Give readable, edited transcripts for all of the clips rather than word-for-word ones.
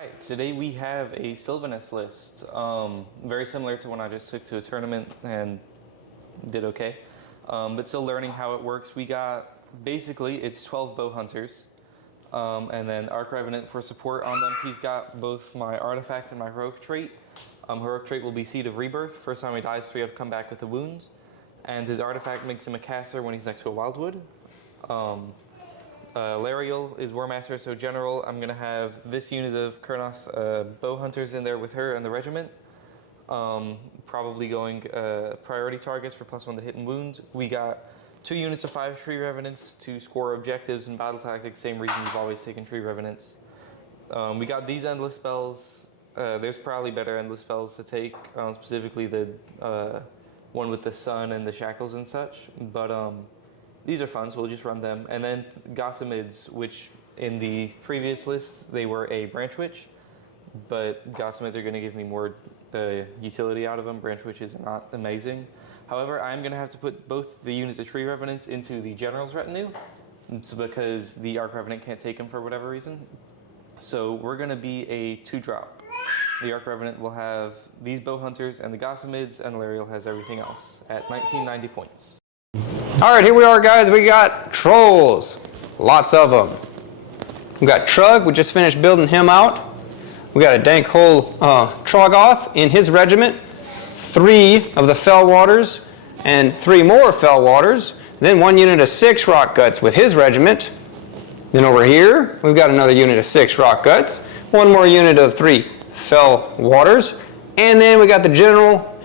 Alright, today we have a Sylvaneth list, very similar to when I just took to a tournament and did okay, but still learning how it works. We got, basically, it's 12 bow hunters, and then Arch-Revenant for support on them. He's got both my artifact and my heroic trait. Heroic trait will be Seed of Rebirth. First time he dies, 3 up, come back with a wound. And his artifact makes him a caster when he's next to a Wyldwood. Alarielle is War Master, so general, I'm going to have this unit of Kurnoth bow hunters in there with her and the regiment. Probably going priority targets for +1 to hit and wound. We got 2 units of 5 Tree-Revenants to score objectives and battle tactics, same reason you've always taken Tree-Revenants. We got these endless spells. There's probably better endless spells to take, specifically the one with the sun and the shackles and such, but these are fun, so we'll just run them. And then Gossamids, which in the previous list, they were a Branch Witch, but Gossamids are going to give me more utility out of them. Branch Witches are not amazing. However, I'm going to have to put both the units of Tree-Revenants into the General's retinue, because the Arch-Revenant can't take them for whatever reason. So we're going to be a 2-drop. The Arch-Revenant will have these bow hunters and the Gossamids, and Alarielle has everything else at 1990 points. All right, here we are, guys. We got trolls, lots of them. We got Trugg. We just finished building him out. We got a Dankhold Troggoth in his regiment, 3 of the Fellwaters, and 3 more Fellwaters. Then 1 unit of 6 Rockguts with his regiment. Then over here, we've got another unit of 6 Rockguts, 1 more unit of 3 Fellwaters, and then we got the general,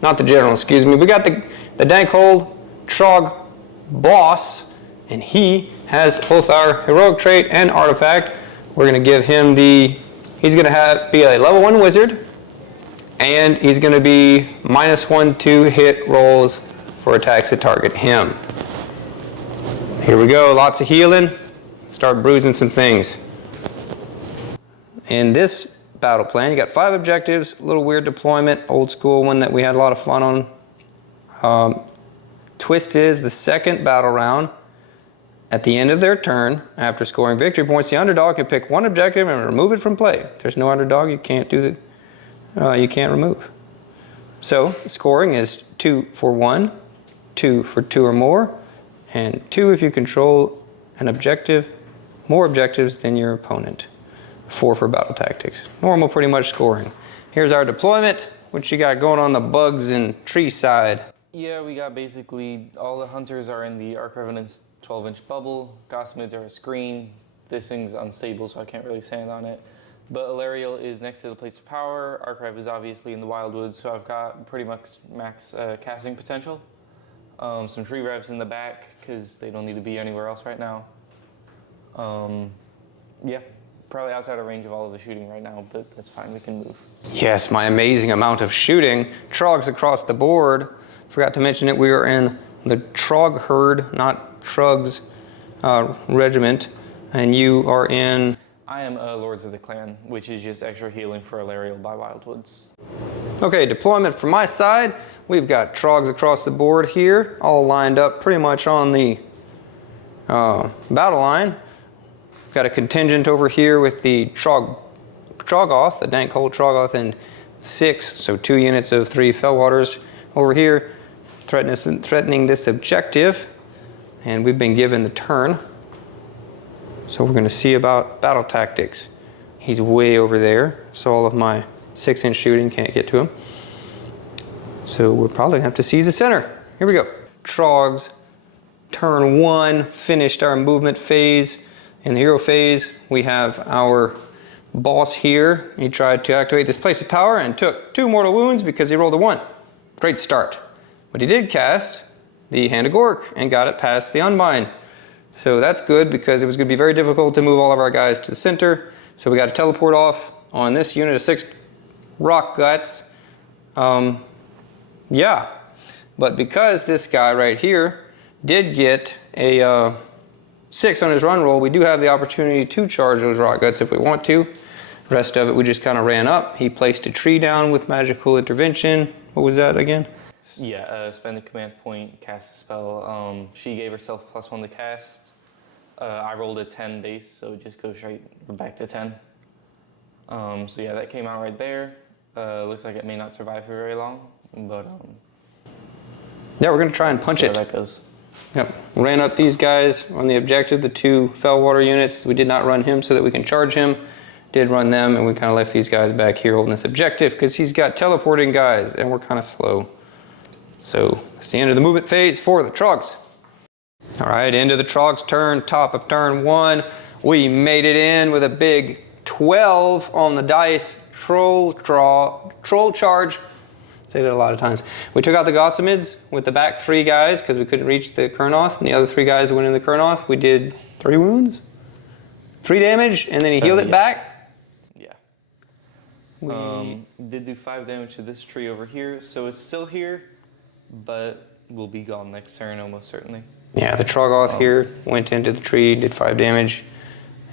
not the general, excuse me. We got the Dankhold Trog boss, and he has both our heroic trait and artifact. We're going to give him he's going to be a level 1 wizard, and he's going to be -1 to hit rolls for attacks that target him. Here we go, lots of healing. Start bruising some things. In this battle plan, you got 5 objectives, a little weird deployment, old school one that we had a lot of fun on. Twist is the second battle round. At the end of their turn, after scoring victory points, the underdog can pick 1 objective and remove it from play. If there's no underdog, you can't you can't remove. So scoring is 2 for 1, 2 for 2 or more, and 2 if you control an objective, more objectives than your opponent. 4 for battle tactics. Normal pretty much scoring. Here's our deployment. What you got going on the bugs and tree side? Yeah, we got basically all the hunters are in the Arch-Revenant's 12-inch bubble. Gossamids are a screen. This thing's unstable, so I can't really stand on it. But Alarielle is next to the place of power. Arch-Rev is obviously in the Wyldwood, so I've got pretty much max casting potential. Some tree revs in the back, because they don't need to be anywhere else right now. Yeah, probably outside of range of all of the shooting right now, but that's fine, we can move. Yes, my amazing amount of shooting. Trogs across the board. Forgot to mention it, we are in the Troggherd, not Trugg's regiment, and you are in... I am Lords of the Clan, which is just extra healing for Alarielle by Wyldwoods. Okay, deployment from my side. We've got Trogs across the board here, all lined up pretty much on the battle line. We've got a contingent over here with the Troggoth, the Dankhold Troggoth, and 6, so 2 units of 3 Fellwaters over here, threatening this objective, and we've been given the turn. So we're going to see about battle tactics. He's way over there, so all of my 6-inch shooting can't get to him. So we're probably going to have to seize the center. Here we go. Trogs, turn 1, finished our movement phase. In the hero phase, we have our boss here. He tried to activate this place of power and took 2 mortal wounds because he rolled a 1. Great start. But he did cast the Hand of Gork and got it past the Unbind. So that's good because it was going to be very difficult to move all of our guys to the center. So we got to teleport off on this unit of 6 Rockguts. Yeah, but because this guy right here did get a 6 on his run roll, we do have the opportunity to charge those Rockguts if we want to. The rest of it we just kind of ran up. He placed a tree down with magical intervention. What was that again? Yeah, spend a command point, cast a spell. She gave herself +1 to cast. I rolled a 10 base, so it just goes straight back to 10. So yeah, that came out right there. Looks like it may not survive for very long, but yeah, we're gonna try and punch see it. how that goes. Yep, ran up these guys on the objective, the 2 Fellwater units. We did not run him so that we can charge him. Did run them, and we kind of left these guys back here holding this objective because he's got teleporting guys, and we're kind of slow. So that's the end of the movement phase for the Trogs. All right, end of the Trogs turn, top of turn 1. We made it in with a big 12 on the dice. Troll charge. Say that a lot of times. We took out the Gossamids with the back 3 guys because we couldn't reach the Kurnoth, and the other 3 guys that went in the Kurnoth, we did 3 wounds, 3 damage, and then he healed it back. Yeah. We did do 5 damage to this tree over here, so it's still here, but will be gone next turn almost certainly. Yeah, the Troggoth here went into the tree, did 5 damage,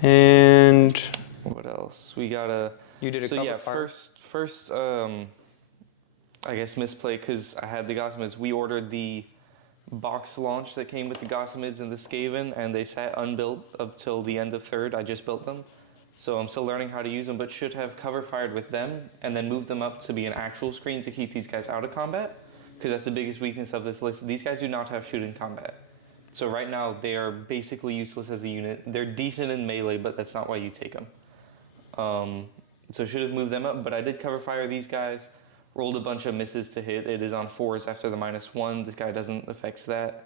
and what else? We got a. You did a so cover yeah, fire? first I guess misplay because I had the Gossamids. We ordered the box launch that came with the Gossamids and the Skaven, and they sat unbuilt up till the end of 3rd. I just built them. So I'm still learning how to use them, but should have cover fired with them and then moved them up to be an actual screen to keep these guys out of combat, because that's the biggest weakness of this list. These guys do not have shoot in combat. So right now they are basically useless as a unit. They're decent in melee, but that's not why you take them. So should have moved them up, but I did cover fire these guys. Rolled a bunch of misses to hit. It is on 4s after the -1. This guy doesn't affect that,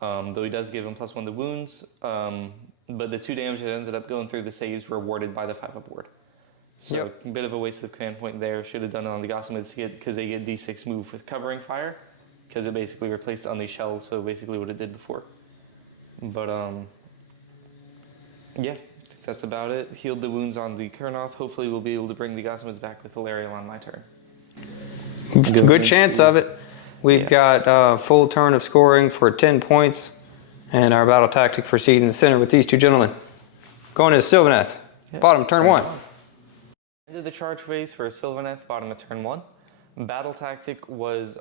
though he does give him +1 to wounds. But the 2 damage that ended up going through the saves were awarded by the 5-up ward. So a bit of a waste of command point there. Should have done it on the Gossamids because they get D6 move with covering fire, because it basically replaced Unleash Hell, so basically what it did before. But yeah, I think that's about it. Healed the wounds on the Kurnoth. Hopefully we'll be able to bring the Gossamids back with Alarielle on my turn. Good chance of it. We've got a full turn of scoring for 10 points, and our battle tactic for seed in the center with these 2 gentlemen. Going to Sylvaneth, bottom turn 1. Ended the charge phase for Sylvaneth, bottom of turn 1. Battle tactic was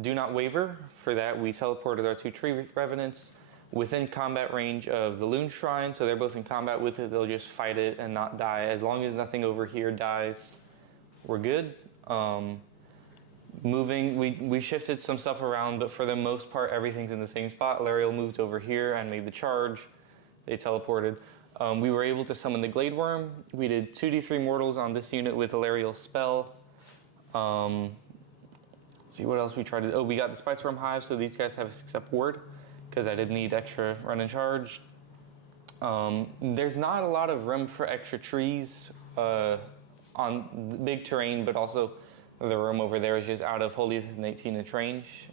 do not waver. For that, we teleported our 2 Tree-Revenants within combat range of the Loon Shrine, so they're both in combat with it. They'll just fight it and not die. As long as nothing over here dies, we're good. Moving, we shifted some stuff around, but for the most part, everything's in the same spot. Alarielle moved over here and made the charge. They teleported. We were able to summon the Glade Worm. We did 2d3 mortals on this unit with Alarielle's spell. Let's see what else we tried to. Oh, we got the Spitesworm Hive, so these guys have a 6-up ward, because I did need extra run and charge. There's not a lot of room for extra trees on the big terrain, but also the room over there is just out of Holy and 18-inch range.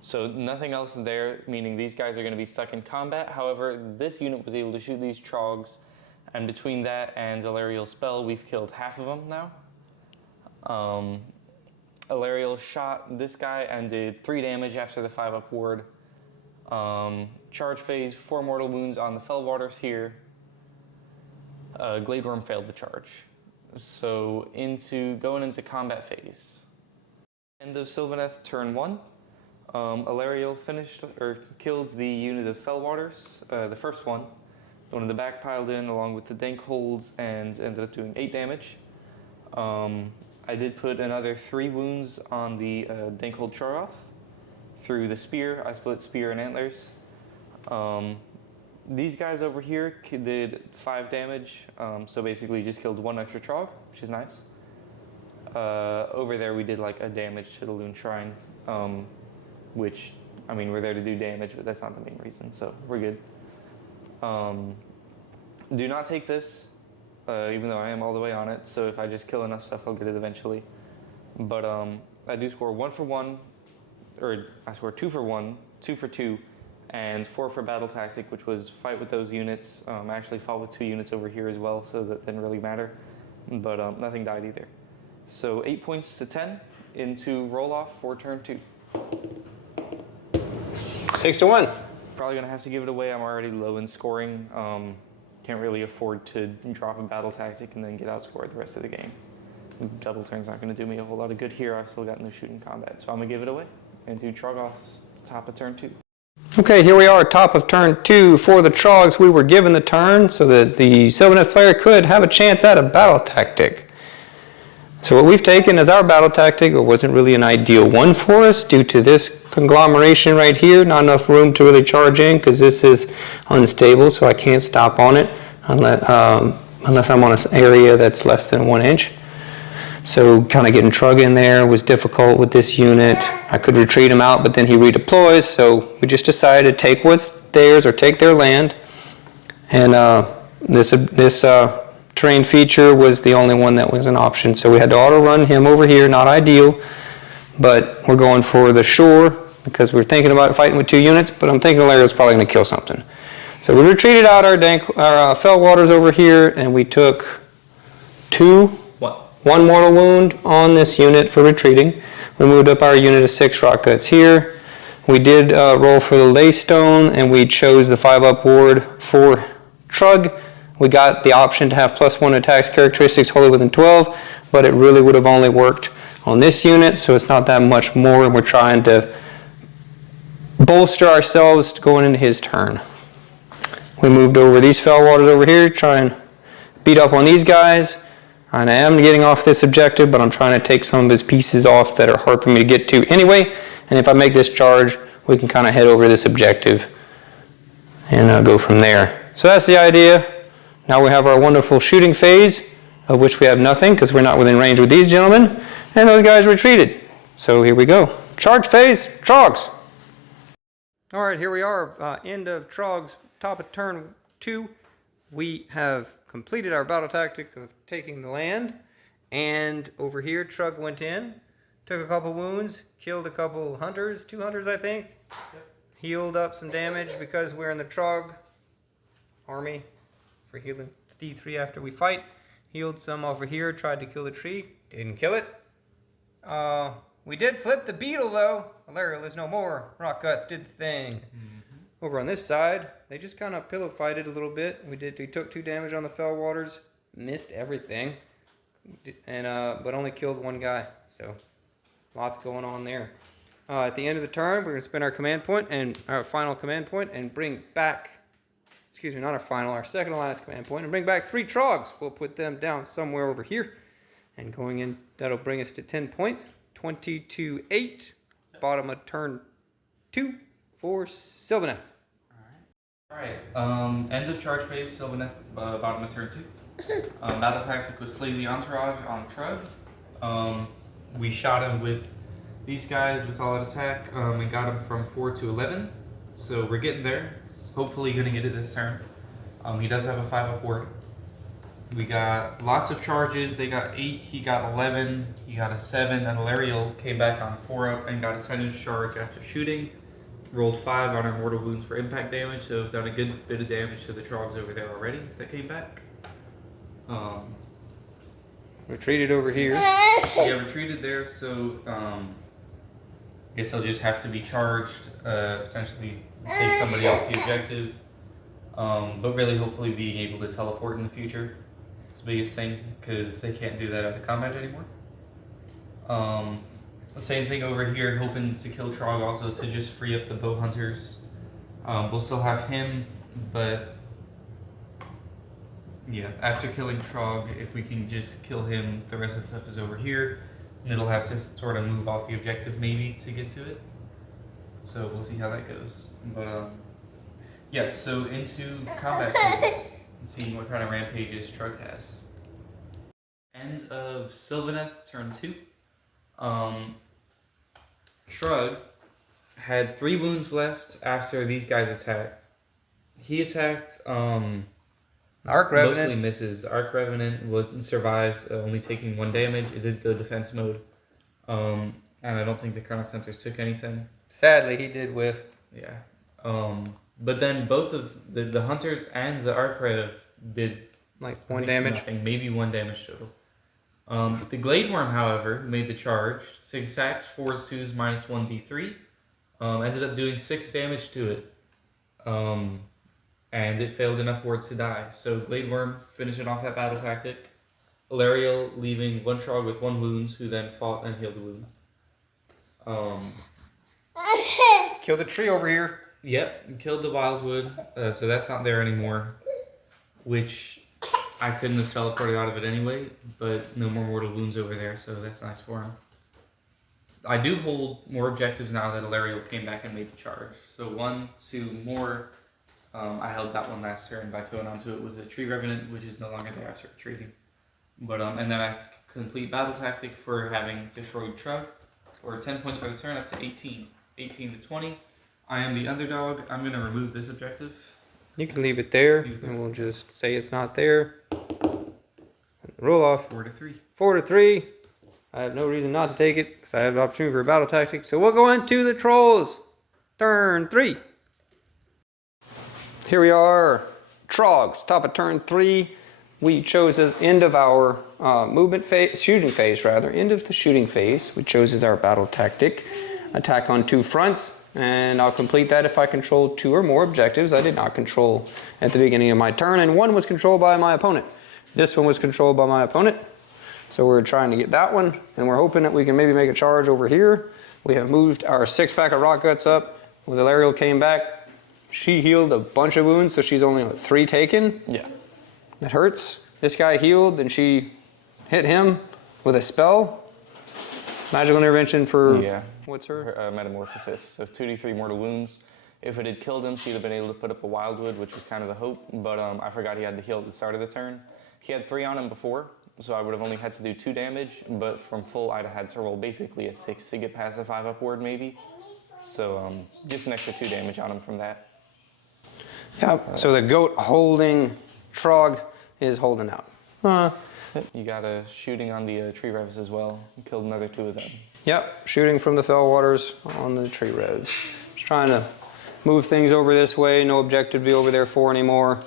So nothing else there, meaning these guys are going to be stuck in combat. However, this unit was able to shoot these Trogs, and between that and Alarielle's spell, we've killed half of them now. Alarielle shot this guy and did 3 damage after the 5-up ward. Charge phase, 4 mortal wounds on the Fellwaters here. Glade Worm failed the charge. So going into combat phase. End of Sylvaneth, turn 1. Alarielle kills the unit of Fellwaters, the first one. The one in the back piled in along with the Dankholds and ended up doing 8 damage. I did put another 3 wounds on the Dankhold Troggoth through the spear. I split spear and antlers. These guys over here did 5 damage, so basically just killed 1 extra Trog, which is nice. Over there we did like a damage to the Loon Shrine, which, I mean, we're there to do damage, but that's not the main reason, so we're good. Do not take this, even though I am all the way on it, so if I just kill enough stuff, I'll get it eventually. But I do score 1 for 1, or I score 2 for 1, 2 for 2, and 4 for battle tactic, which was fight with those units. I actually fought with 2 units over here as well, so that didn't really matter. But nothing died either. So 8 points to 10 into roll off for turn 2. 6-1. Probably gonna have to give it away. I'm already low in scoring. Can't really afford to drop a battle tactic and then get outscored the rest of the game. Double turn's not gonna do me a whole lot of good here. I still got no shooting combat, so I'm gonna give it away into Troggoth's top of turn 2. Okay, here we are, top of turn 2 for the Trogs. We were given the turn so that the Sylvaneth player could have a chance at a battle tactic. So what we've taken as our battle tactic, it wasn't really an ideal one for us due to this conglomeration right here. Not enough room to really charge in because this is unstable, so I can't stop on it unless I'm on an area that's less than 1 inch. So kind of getting Trugg in there was difficult with this unit. I could retreat him out, but then he redeploys, so we just decided to take what's theirs or take their land. And this terrain feature was the only one that was an option. So we had to auto-run him over here, not ideal, but we're going for the shore because we're thinking about fighting with 2 units, but I'm thinking Alarielle's probably going to kill something. So we retreated out our Fellwaters over here, and we took 1 mortal wound on this unit for retreating. We moved up our unit of 6 Rockguts here. We did roll for the Laystone, and we chose the 5-up ward for Trugg. We got the option to have +1 attacks characteristics wholly within 12, but it really would have only worked on this unit, so it's not that much more, and we're trying to bolster ourselves going into his turn. We moved over these Fellwaters over here, try and beat up on these guys. And I am getting off this objective, but I'm trying to take some of his pieces off that are hard for me to get to anyway. And if I make this charge, we can kind of head over this objective and go from there. So that's the idea. Now we have our wonderful shooting phase, of which we have nothing because we're not within range with these gentlemen. And those guys retreated. So here we go. Charge phase, Trogs. All right, here we are, end of Trogs, top of turn 2. We have completed our battle tactic of taking the land, and over here Trugg went in, took a couple wounds, killed a couple hunters, 2 hunters I think, healed up some damage because we're in the Trog army for healing D3 after we fight, healed some over here, tried to kill the tree, didn't kill it. We did flip the beetle though. Alarielle is no more. Rockguts did the thing. Over on this side, they just kind of pillow fighted a little bit. We took 2 damage on the Fellwaters, missed everything, and but only killed 1 guy. So lots going on there. At the end of the turn, we're going to spend our command point and our final command point and bring back, excuse me, not our final, our second to last command point, and bring back 3 Trogs. We'll put them down somewhere over here, and going in, that'll bring us to 10 points, 20-8, bottom of turn 2 for Sylvaneth. Alright, end of charge phase, Sylvaneth, bottom of turn 2. Battle tactic was slay the entourage on Trugg. We shot him with these guys with all out attack and got him from 4 to 11. So we're getting there. Hopefully gonna get it this turn. He does have a 5-up ward. We got lots of charges. They got 8, he got 11, he got a 7, and Alarielle came back on 4-up and got a 10-inch charge after shooting. Rolled 5 on our mortal wounds for impact damage, so we've done a good bit of damage to the Trogs over there already that came back. Retreated over here. Yeah, retreated there, so I guess they'll just have to be charged, potentially take somebody off the objective. But really, hopefully being able to teleport in the future is the biggest thing, because they can't do that out of combat anymore. The same thing over here, hoping to kill Trog also to just free up the bow hunters. We'll still have him, but yeah, after killing Trog, if we can just kill him, the rest of the stuff is over here. And it'll have to sort of move off the objective maybe to get to it. So we'll see how that goes. But yeah, so into combat phase and seeing what kind of rampages Trug has. End of Sylvaneth, turn 2. Trug had 3 wounds left after these guys attacked. He attacked Arch-Revenant. mostly misses. Arch-Revenant survives, only taking 1 damage. It did go defense mode. And I don't think the Kurnoth Hunters took anything. Sadly, he did whiff. Yeah. But then both of the Hunters and the Arch-Rev did like 1 damage. Nothing, maybe 1 damage total. The Gladeworm, however, made the charge. 6 attacks, 4 sues, -1 D3. Ended up doing 6 damage to it. And it failed enough wards to die. So Gladeworm finishing off that battle tactic. Alarielle leaving 1 Trog with 1 wound, who then fought and healed the wound. Kill the tree over here. Yep, killed the Wyldwood, so that's not there anymore. Which I couldn't have teleported out of it anyway, but no more mortal wounds over there, so that's nice for him. I do hold more objectives now that Alarielle came back and made the charge. So 1, 2 more. I held that one last turn by towing onto it with a Tree-Revenant, which is no longer there after retreating. But and then I complete battle tactic for having destroyed Trugg, or 10 points for the turn up to 18. 18 to 20. I am the underdog. I'm going to remove this objective. You can leave it there, and we'll just say it's not there. Roll off. 4 to 3. 4 to 3. I have no reason not to take it, because I have the opportunity for a battle tactic. So we'll go into the trolls. Turn 3. Here we are. Trogs, top of turn 3. We chose as end of our shooting phase, end of the shooting phase. We chose as our battle tactic. Attack on 2 fronts, and I'll complete that if I control 2 or more objectives. I did not control at the beginning of my turn, and 1 was controlled by my opponent. This one was controlled by my opponent, so we're trying to get that one, and we're hoping that we can maybe make a charge over here. We have moved our 6-pack of Rockguts up. When Alarielle came back, she healed a bunch of wounds, so she's only 3 taken. Yeah. That hurts. This guy healed, and she hit him with a spell. Magical intervention for, what's her? Metamorphosis, so 2d3 mortal wounds. If it had killed him, she'd have been able to put up a Wyldwood, which was kind of the hope, but I forgot he had to heal at the start of the turn. He had 3 on him before, so I would have only had to do 2 damage, but from full I'd have had to roll basically a 6 to get past a 5 upward maybe. So just an extra 2 damage on him from that. Yeah, so the goat holding Trog is holding out. You got a shooting on the tree revs as well. You killed another 2 of them. Yep, shooting from the Fellwaters on the tree revs. Just trying to move things over this way. No objective to be over there for anymore.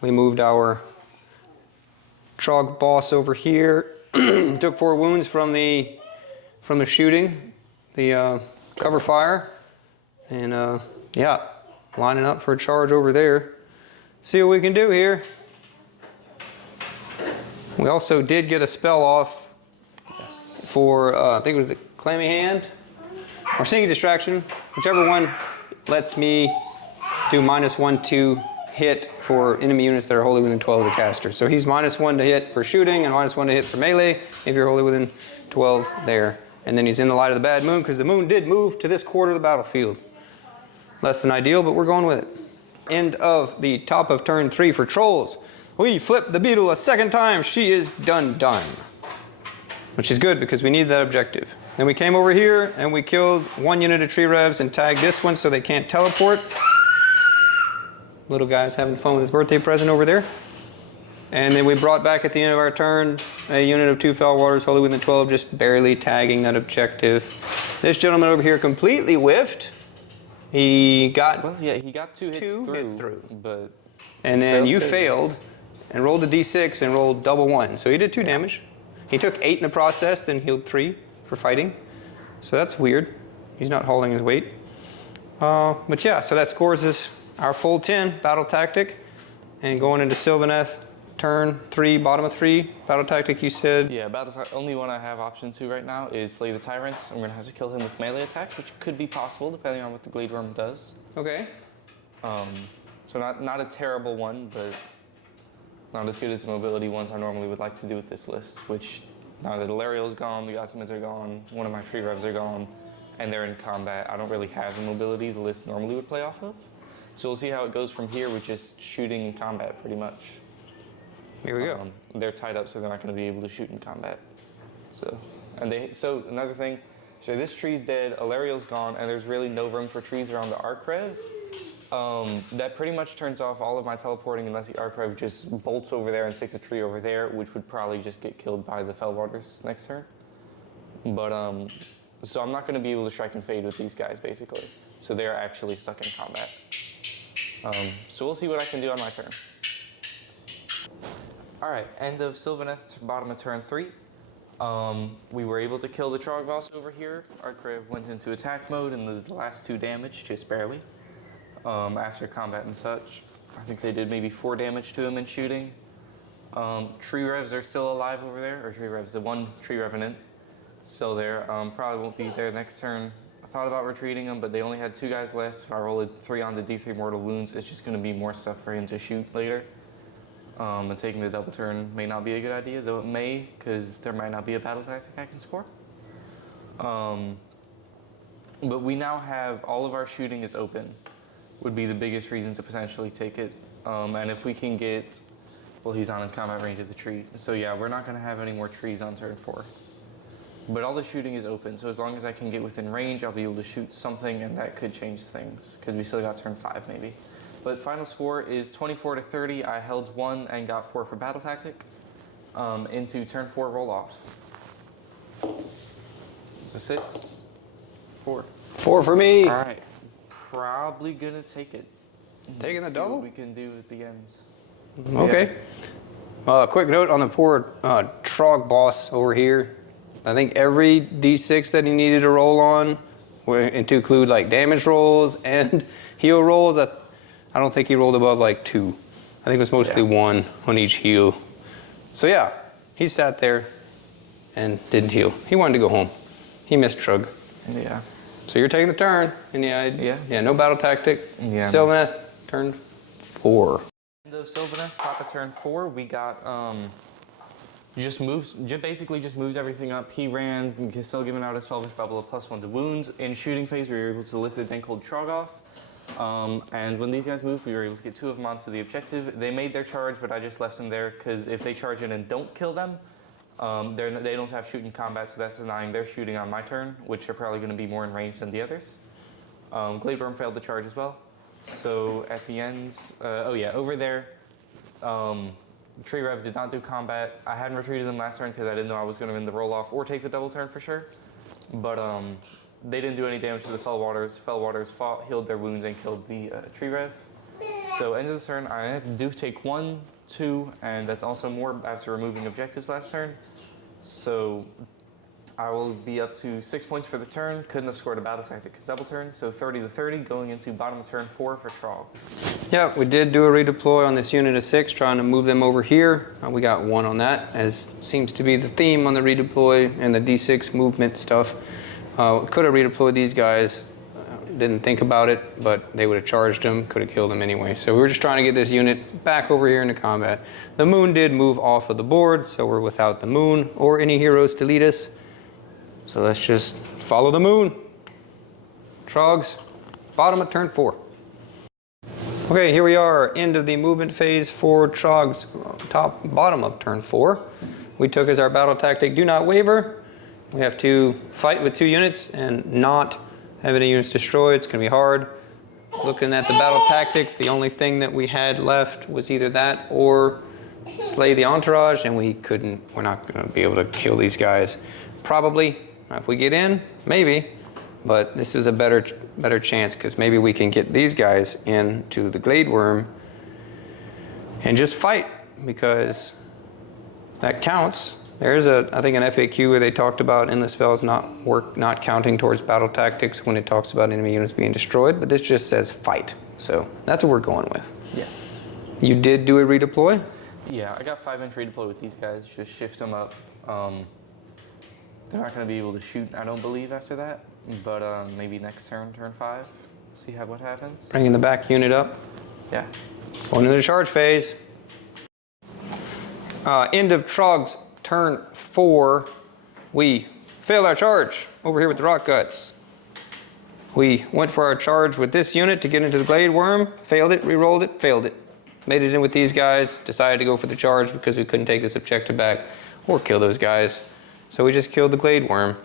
We moved our Trog boss over here. Took 4 wounds from the shooting, the cover fire, and yeah, lining up for a charge over there. See what we can do here. We also did get a spell off for, I think it was the Clammy Hand, or Singing Distraction, whichever one lets me do -1 to hit for enemy units that are wholly within 12 of the caster. So he's -1 to hit for shooting and -1 to hit for melee if you're wholly within 12 there. And then he's in the light of the bad moon, because the moon did move to this quarter of the battlefield. Less than ideal, but we're going with it. End of the top of turn 3 for trolls. We flipped the beetle a 2nd time. She is done. Which is good, because we need that objective. Then we came over here and we killed 1 unit of tree revs and tagged this one so they can't teleport. Little guy's having fun with his birthday present over there. And then we brought back at the end of our turn a unit of 2 Fellwaters, wholly within 12, just barely tagging that objective. This gentleman over here completely whiffed. He got, well, yeah, he got 2 hits through, but and then you failed and rolled a d6 and rolled double 1. So he did 2 damage. He took 8 in the process, then healed 3 for fighting. So that's weird. He's not holding his weight. But yeah, so that scores us our full 10 battle tactic. And going into Sylvaneth, turn 3, bottom of 3, battle tactic you said? Yeah, only one I have option to right now is Slay the Tyrants. I'm going to have to kill him with melee attacks, which could be possible depending on what the Glade Worm does. Okay. So not a terrible one, but not as good as the mobility ones I normally would like to do with this list, which now that Alarielle's gone, the Gossamids are gone, one of my tree revs are gone, and they're in combat, I don't really have the mobility the list normally would play off of. So we'll see how it goes from here with just shooting in combat pretty much. Here we go. They're tied up, so they're not going to be able to shoot in combat. So another thing, so this tree's dead, Alarielle's gone, and there's really no room for trees around the Arch-Rev. That pretty much turns off all of my teleporting unless the Arch-Rev just bolts over there and takes a tree over there, which would probably just get killed by the Fellwaters next turn. But, so I'm not going to be able to strike and fade with these guys, basically. So they're actually stuck in combat. So we'll see what I can do on my turn. All right, end of Sylvaneth, bottom of turn 3. We were able to kill the Trog boss over here. Arch-Rev went into attack mode and the last 2 damage, just barely. After combat and such. I think they did maybe 4 damage to him in shooting. Tree revs are still alive over there, or tree revs, the 1 Tree-Revenant still there. Probably won't be there next turn thought about retreating him, but they only had 2 guys left. If I roll a 3 on the D3 mortal wounds, it's just going to be more stuff for him to shoot later. And taking the double turn may not be a good idea, though it may, because there might not be a battle tactic I can score. But we now have all of our shooting is open, would be the biggest reason to potentially take it. And if we can get, well, he's on in combat range of the tree. So yeah, we're not going to have any more trees on turn 4. But all the shooting is open, so as long as I can get within range, I'll be able to shoot something, and that could change things, because we still got turn 5 maybe. But final score is 24 to 30. I held 1 and got 4 for battle tactic. Into turn 4 roll off. It's a 6, 4. 4 for me. All right, probably gonna take it. Taking the See double? what we can do at the ends. Okay. Quick note on the poor Trog boss over here. I think every D6 that he needed to roll on, and to include like damage rolls and heal rolls, I don't think he rolled above like 2. I think it was mostly 1 on each heal. So yeah, he sat there and didn't heal. He wanted to go home. He missed Trugg. Yeah. So you're taking the turn, and yeah, no battle tactic. Yeah. Sylvaneth, turn 4. End of Sylvaneth, top of turn 4, we got basically just moved everything up. He ran, still giving out his 12th bubble of +1 to wounds. In shooting phase, we were able to lift the Dankhold Troggoth. And when these guys moved, we were able to get 2 of them onto the objective. They made their charge, but I just left them there because if they charge in and don't kill them, they don't have shoot in combat, so that's denying their shooting on my turn, which are probably going to be more in range than the others. Gladeworm failed the charge as well. So at the ends, over there, Tree-Rev did not do combat. I hadn't retreated them last turn because I didn't know I was going to win the roll-off or take the double turn for sure. But they didn't do any damage to the Fellwaters. Fellwaters fought, healed their wounds, and killed the Tree-Rev. So end of the turn, I do take 1, 2, and that's also more after removing objectives last turn. So I will be up to 6 points for the turn. Couldn't have scored a battle tactic because double turn. So 30 to 30 going into bottom of turn 4 for Trog. Yeah, we did do a redeploy on this unit of 6, trying to move them over here. We got 1 on that, as seems to be the theme on the redeploy and the D6 movement stuff. Could have redeployed these guys. Didn't think about it, but they would have charged them, could have killed them anyway. So we were just trying to get this unit back over here into combat. The moon did move off of the board, so we're without the moon or any heroes to lead us. So let's just follow the moon. Trogs, bottom of turn 4. Okay, here we are, end of the movement phase for Trogs, bottom of turn 4. We took as our battle tactic, do not waver. We have to fight with 2 units and not have any units destroyed. It's gonna be hard. Looking at the battle tactics, the only thing that we had left was either that or slay the entourage, and we're not gonna be able to kill these guys. Probably, if we get in, maybe, but this is a better chance because maybe we can get these guys into the Gladeworm and just fight, because that counts. There's I think an FAQ where they talked about endless spells not counting towards battle tactics when it talks about enemy units being destroyed, but this just says fight. So that's what we're going with. Yeah. You did do a redeploy? Yeah, I got 5-inch redeploy with these guys. Just shift them up. They're not going to be able to shoot, I don't believe, after that. But maybe next turn, turn 5. See what happens. Bringing the back unit up. Yeah. Going into the charge phase. End of Trog's turn 4. We failed our charge over here with the Rockguts. We went for our charge with this unit to get into the Glade Worm. Failed it, re-rolled it, failed it. Made it in with these guys. Decided to go for the charge because we couldn't take this objective back or kill those guys. So we just killed the Glade Worm.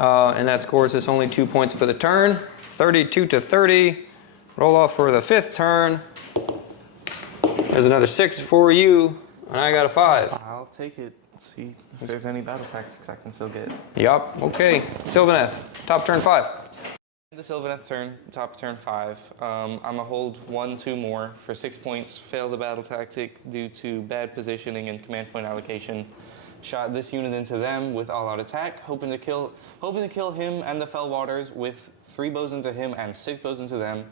And that scores us only 2 points for the turn. 32 to 30. Roll off for the 5th turn. There's another 6 for you, and I got a 5. I'll take it. See if there's any battle tactics I can still get. Yup, okay. Sylvaneth, top turn 5. The Sylvaneth turn, top turn 5. I'm gonna hold 1, 2 more for 6 points. Fail the battle tactic due to bad positioning and command point allocation. Shot this unit into them with all-out attack, hoping to kill him and the Fellwaters with 3 bows into him and 6 bows into them.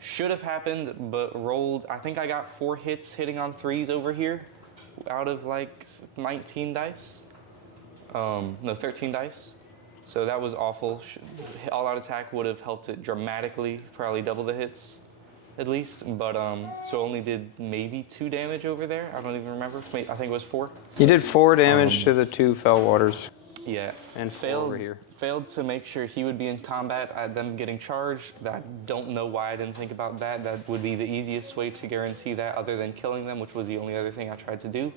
Should have happened, but rolled. I think I got 4 hits hitting on 3s over here, out of like 19 dice. No, 13 dice. So that was awful. All-out attack would have helped it dramatically, probably double the hits at least. But so only did maybe 2 damage over there. I don't even remember. I think it was 4. You did 4 damage to the 2 Fellwaters. Yeah, And failed over here. Failed to make sure he would be in combat at them getting charged. I don't know why I didn't think about that. That would be the easiest way to guarantee that, other than killing them, which was the only other thing I tried to do.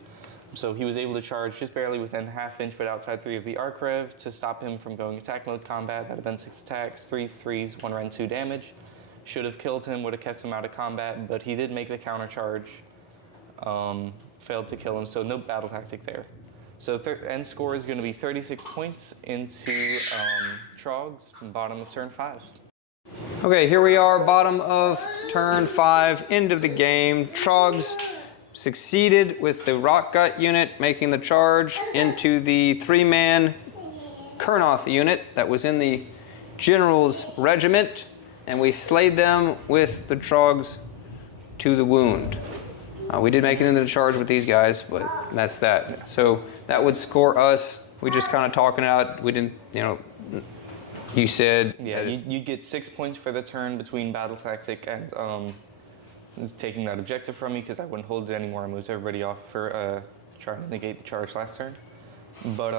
So he was able to charge just barely within ½ inch, but outside 3 of the Arch-Rev to stop him from going attack mode combat. That would have been 6 attacks, 3s, 1 rend, 2 damage. Should have killed him, would have kept him out of combat, but he did make the counter charge. Failed to kill him, so no battle tactic there. So end score is going to be 36 points into Trogg's, bottom of turn 5. Okay, here we are, bottom of turn 5, end of the game. Trogs succeeded with the Rockgut unit making the charge into the 3-man Kurnoth unit that was in the General's Regiment, and we slayed them with the Trogs to the wound. We did make it into the charge with these guys, but that's that. So that would score us. We just kind of talking it out. We didn't, you said. Yeah, you'd get 6 points for the turn between battle tactic and taking that objective from me, because I wouldn't hold it anymore. I moved everybody off for trying to negate the charge last turn. But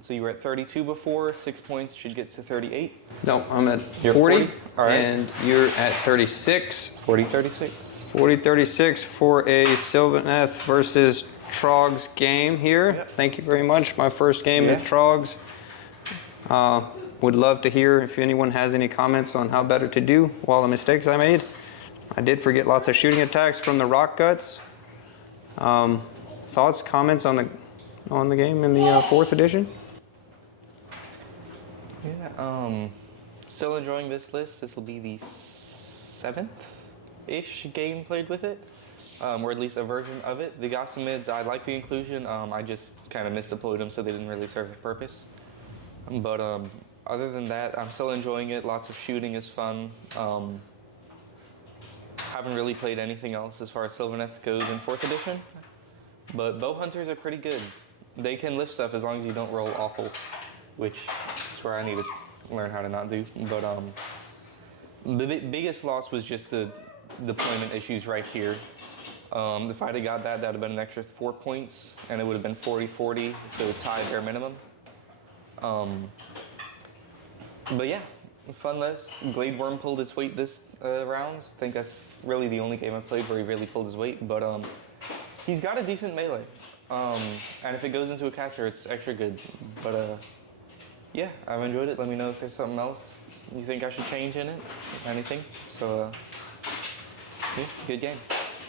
so you were at 32 before. 6 points should get to 38. No, I'm at You're 40, 40? All right. And you're at 36. 40-36. 40-36 for a Sylvaneth versus Trogs game here. Yep. Thank you very much. My first game with Trogs. Would love to hear if anyone has any comments on how better to do while the mistakes I made. I did forget lots of shooting attacks from the Rockguts. Thoughts, comments on the game in the 4th edition? Yeah, still enjoying this list. This will be the 7th-ish game played with it, or at least a version of it. The Gossamids, I like the inclusion. I just kind of misdeployed them, so they didn't really serve the purpose. But other than that, I'm still enjoying it. Lots of shooting is fun. Haven't really played anything else as far as Sylvaneth goes in 4th edition, but bow hunters are pretty good. They can lift stuff as long as you don't roll awful, which is where I need to learn how to not do. But the biggest loss was just the deployment issues right here. If I'd have got that, that would have been an extra 4 points, and it would have been 40-40, so tie bare minimum. But yeah, fun list. Glade Worm pulled its weight this round. I think that's really the only game I've played where he really pulled his weight, but he's got a decent melee. And if it goes into a caster, it's extra good. But yeah, I've enjoyed it. Let me know if there's something else you think I should change in it, anything. So yeah, good game.